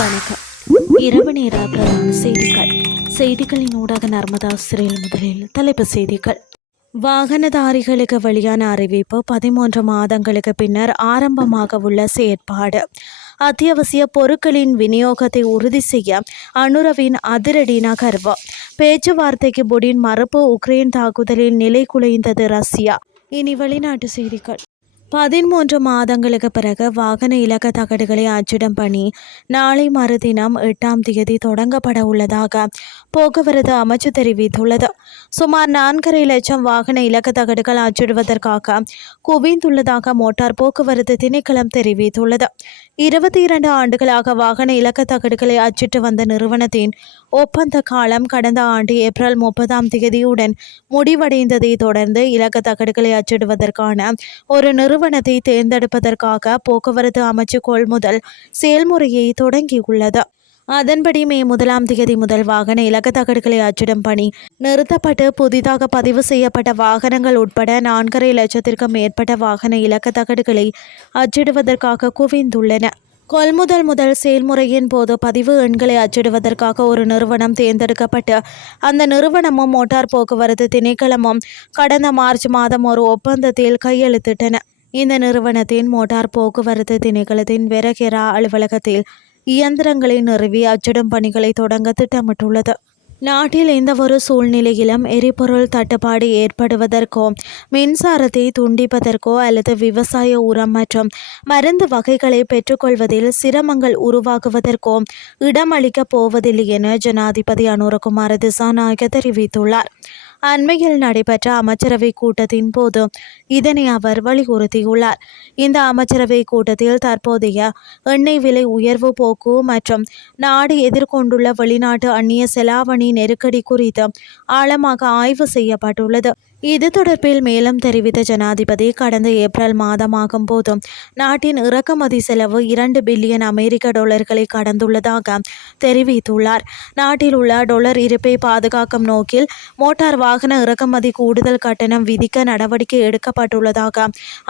வணக்கம். இரவு நேர பிரதான செய்திகளின் ஊடாக நர்மதா சிறையில் முதலில் தலைப்பு செய்திகள். வாகனதாரிகளுக்கு வெளியான அறிவிப்பு 13 மாதங்களுக்கு பின்னர் ஆரம்பமாக உள்ள செயற்பாடு. அத்தியாவசிய பொருட்களின் விநியோகத்தை உறுதி செய்ய அனுரவின் அதிரடி நகர்வு. பேச்சுவார்த்தைக்கு புடின் மறுப்பு. உக்ரைன் தாக்குதலில் நிலை குலைந்தது ரஷ்யா. இனி வெளிநாட்டு செய்திகள். 13 மாதங்களுக்கு பிறகு வாகன இலக்க தகடுகளை அச்சிடும் பணி நாளை மறுதினம் 8ஆம் தேதி தொடங்கப்பட உள்ளதாக போக்குவரத்து அமைச்சு தெரிவித்துள்ளது. சுமார் 4.5 லட்சம் வாகன இலக்க தகடுகள் அச்சிடுவதற்காக குவிந்துள்ளதாக மோட்டார் போக்குவரத்து திணைக்களம் தெரிவித்துள்ளது. 22 ஆண்டுகளாக வாகன இலக்க தகடுகளை அச்சிட்டு வந்த நிறுவனத்தின் ஒப்பந்த காலம் கடந்த ஆண்டு ஏப்ரல் 30ஆம் தேதியுடன் முடிவடைந்ததை தொடர்ந்து இலக்க தகடுகளை அச்சிடுவதற்கான ஒரு நிறுவனத்தை தேர்ந்தெடுப்பதற்காக போக்குவரத்து அமைச்சு கொள்முதல் செயல்முறையை தொடங்கியுள்ளது. அதன்படி மே 1ஆம் தேதி முதல் வாகன இலக்க தகடுகளை அச்சிடும் பணி நிறுத்தப்பட்டு புதிதாக பதிவு செய்யப்பட்ட வாகனங்கள் உட்பட 4.5 லட்சத்திற்கும் மேற்பட்ட வாகன இலக்க தகடுகளை அச்சிடுவதற்காக குவிந்துள்ளன. கொள்முதல் முதல் செயல்முறையின் போது பதிவு எண்களை அச்சிடுவதற்காக ஒரு நிறுவனம் தேர்ந்தெடுக்கப்பட்டு அந்த நிறுவனமும் மோட்டார் போக்குவரத்து திணைக்களமும் கடந்த மார்ச் மாதம் ஒரு ஒப்பந்தத்தில் கையெழுத்திட்டன. இந்த நிறுவனத்தின் மோட்டார் போக்குவரத்து திணைக்களத்தின் வெரகெரா அலுவலகத்தில் இயந்திரங்களை நிறுவி அச்சிடும் பணிகளை தொடங்க திட்டமிட்டுள்ளது. நாட்டில் எந்தவொரு சூழ்நிலையிலும் எரிபொருள் தட்டுப்பாடு ஏற்படுவதற்கோ மின்சாரத்தை துண்டிப்பதற்கோ அல்லது விவசாய உரம் மற்றும் மருந்து வகைகளை பெற்றுக்கொள்வதில் சிரமங்கள் உருவாகுவதற்கோ இடமளிக்கப் போவதில்லை என ஜனாதிபதி அனுரகுமார திசாநாயக்க தெரிவித்துள்ளார். அண்மையில் நடைபெற்ற அமைச்சரவை கூட்டத்தின் போது இதனை அவர் வலியுறுத்தியுள்ளார். இந்த அமைச்சரவை கூட்டத்தில் தற்போதைய எண்ணெய் விலை உயர்வு போக்கு மற்றும் நாடு எதிர்கொண்டுள்ள வெளிநாட்டு அந்நிய செலாவணி நெருக்கடி குறித்து ஆழமாக ஆய்வு செய்யப்பட்டுள்ளது. இது தொடர்பில் மேலும் தெரிவித்த ஜனாதிபதி, கடந்த ஏப்ரல் மாதமாகும் போதும் நாட்டின் இறக்குமதி செலவு 2 பில்லியன் அமெரிக்க டாலர்களை கடந்துள்ளதாக தெரிவித்துள்ளார். நாட்டில் உள்ள டாலர் இருப்பை பாதுகாக்கும் நோக்கில் மோட்டார் வாகன இறக்குமதி கூடுதல் கட்டணம் விதிக்க நடவடிக்கை எடுக்கப்பட்டுள்ளதாக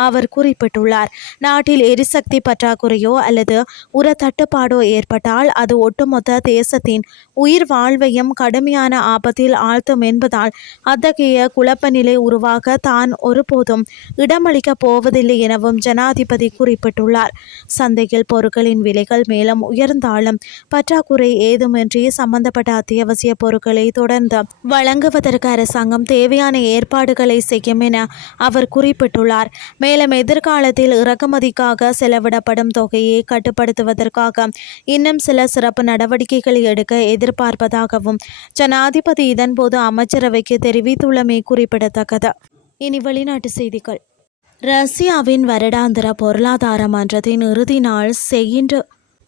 அவர் குறிப்பிட்டுள்ளார். நாட்டில் எரிசக்தி பற்றாக்குறையோ அல்லது உர தட்டுப்பாடோ ஏற்பட்டால் அது ஒட்டுமொத்த தேசத்தின் உயிர் வாழ்வையும் கடுமையான ஆபத்தில் ஆழ்த்தும் என்பதால் அத்தகைய குழப்ப நிலை உருவாக தான் ஒருபோதும் இடமளிக்கப் போவதில்லை எனவும் ஜனாதிபதி குறிப்பிட்டுள்ளார். சந்தையில் பொருட்களின் விலைகள் மேலும் உயர்ந்தாலும் பற்றாக்குறை ஏதுமின்றி சம்பந்தப்பட்ட அத்தியாவசிய பொருட்களை தொடர்ந்து வழங்குவதற்கு அரசாங்கம் தேவையான ஏற்பாடுகளை செய்யும் என அவர் குறிப்பிட்டுள்ளார். மேலும் எதிர்காலத்தில் இறக்குமதிக்காக செலவிடப்படும் தொகையை கட்டுப்படுத்துவதற்காக இன்னும் சில சிறப்பு நடவடிக்கைகளை எடுக்க எதிர்பார்ப்பதாகவும் ஜனாதிபதி இதன்போது அமைச்சரவைக்கு தெரிவித்துள்ளமை குறிப்பிடத்தக்கது. இனி வெளிநாட்டு செய்திகள். ரஷ்யாவின் வருடாந்திர பொருளாதார மன்றத்தின் இறுதி நாள் செயின்ட்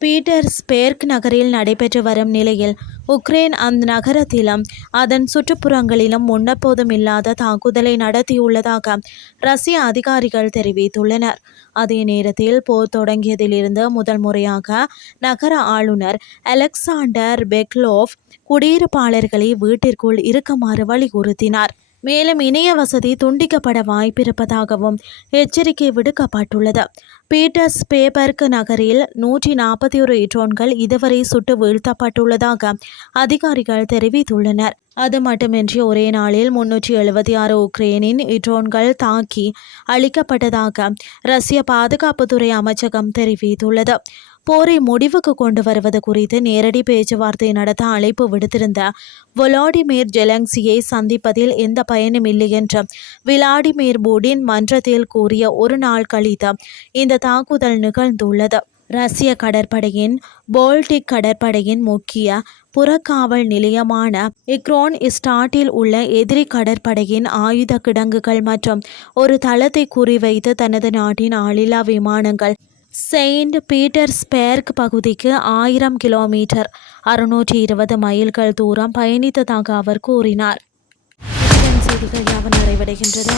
பீட்டர்ஸ்பேர்க் நகரில் நடைபெற்று வரும் நிலையில் உக்ரைன் அந்த நகரத்திலும் அதன் சுற்றுப்புறங்களிலும் முன்னெப்போதும் இல்லாத தாக்குதலை நடத்தியுள்ளதாக ரஷ்ய அதிகாரிகள் தெரிவித்துள்ளனர். அதே நேரத்தில் போர் தொடங்கியதிலிருந்து முதல் முறையாக நகர ஆளுநர் அலெக்சாண்டர் பெக்லோவ் குடியிருப்பாளர்களை வீட்டிற்குள் இருக்குமாறு வலியுறுத்தினார். மேலும் இணைய வசதி துண்டிக்கப்பட வாய்ப்பிருப்பதாகவும் எச்சரிக்கை விடுக்கப்பட்டுள்ளது. பீட்டர்ஸ்பேர்க் நகரில் 141 ட்ரோன்கள் இதுவரை சுட்டு வீழ்த்தப்பட்டுள்ளதாக அதிகாரிகள் தெரிவித்துள்ளனர். அது மட்டுமின்றி ஒரே நாளில் 376 உக்ரைனின் ட்ரோன்கள் தாக்கி அளிக்கப்பட்டதாக ரஷ்ய பாதுகாப்புத்துறை அமைச்சகம் தெரிவித்துள்ளது. போரை முடிவுக்கு கொண்டு வருவது குறித்து நேரடி பேச்சுவார்த்தை நடத்த அழைப்பு விடுத்திருந்த வோலோடிமிர் ஜெலன்ஸ்கியை சந்திப்பதில் எந்த பயனும் இல்லை என்று விளாடிமிர் புடின் மன்றத்தில் கூறிய ஒரு நாள் கழித்து இந்த தாக்குதல் நிகழ்ந்துள்ளது. ரஷ்ய கடற்படையின் போல்டிக் கடற்படையின் முக்கிய புறக்காவல் நிலையமான இக்ரோன்ஸ்டாட்டில் உள்ள எதிரி கடற்படையின் ஆயுத கிடங்குகள் மற்றும் ஒரு தளத்தை குறிவைத்து தனது நாட்டின் ஆளில்லா விமானங்கள் செயின்ட் பீட்டர்ஸ்பேர்க் பகுதிக்கு 1000 கிலோமீட்டர் 620 மைல்கள் தூரம் பயணித்ததாக அவர் கூறினார். செய்திகள் யாவும் நிறைவடைகின்றது.